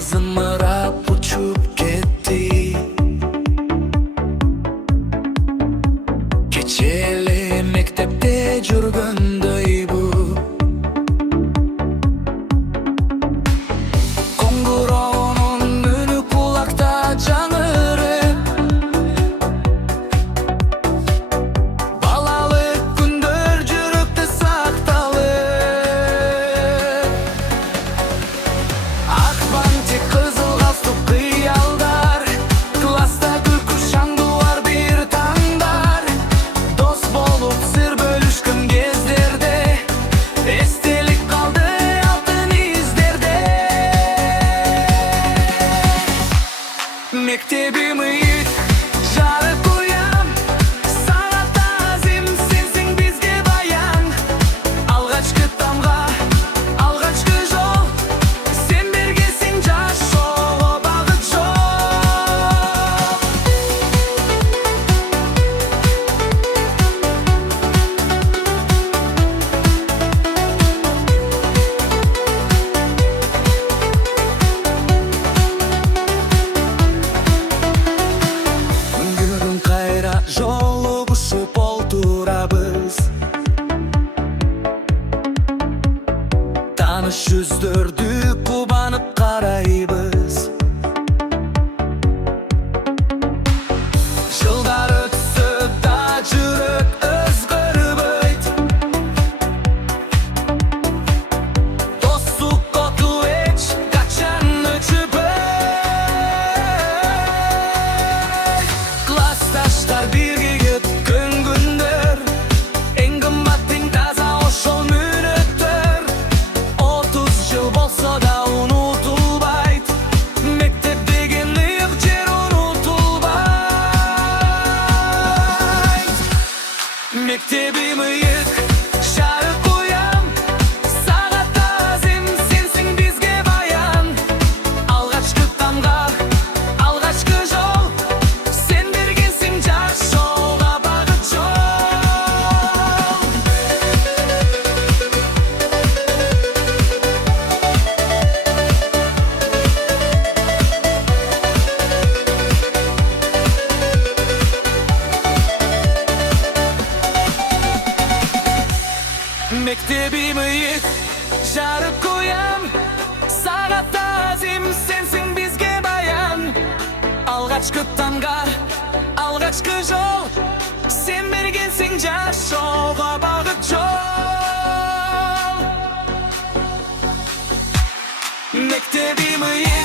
zımırap uçup ketdi. Kecheli mektepte жүргөндөй bu. Konguronun үнү kulakta жаңырып, балалык күндөр жүрөктө сакталып. Ак бантик, кызыл галстук, кыялдар, класста күлкү шаңдуулар, бир таңдар. Дос болуп сыр бөлүшкөн кездерде эстелик калды алтын издерде. Мектебим ыйык, жарык уям, сага таазим, сенсиң бизге баян. Алгачкы тамга, алгачкы жол, сен бергенсиң жашоого багыт жол. Күн кайра жолугушуп олтурабыз, тааныш жүздөрдү кубанып карайбыз. Жылдар өтсө да жүрөк өзгөрбөйт, достук оту эч качан өчүрбөйт. Классташтар бирге өткөн күндөр, эң кымбат эң таза ошол мүнөттөр. 30 жыл болсо да унутулбайт, мектеп деген ыйык жер унутулбайт. Мектебим ыйык, жарык уям, сага таазим, сенсиң бизге баян. Алгачкы тамга, алгачкы жол, сен бергенсиң жашоого багыт жол. Мектебим ыйык, жарык уям, сага таазим, сенсиң бизге баян. Алгачкы тамга, алгачкы жол, сен бергенсиң жашоого багыт жол. Мектебим ыйык.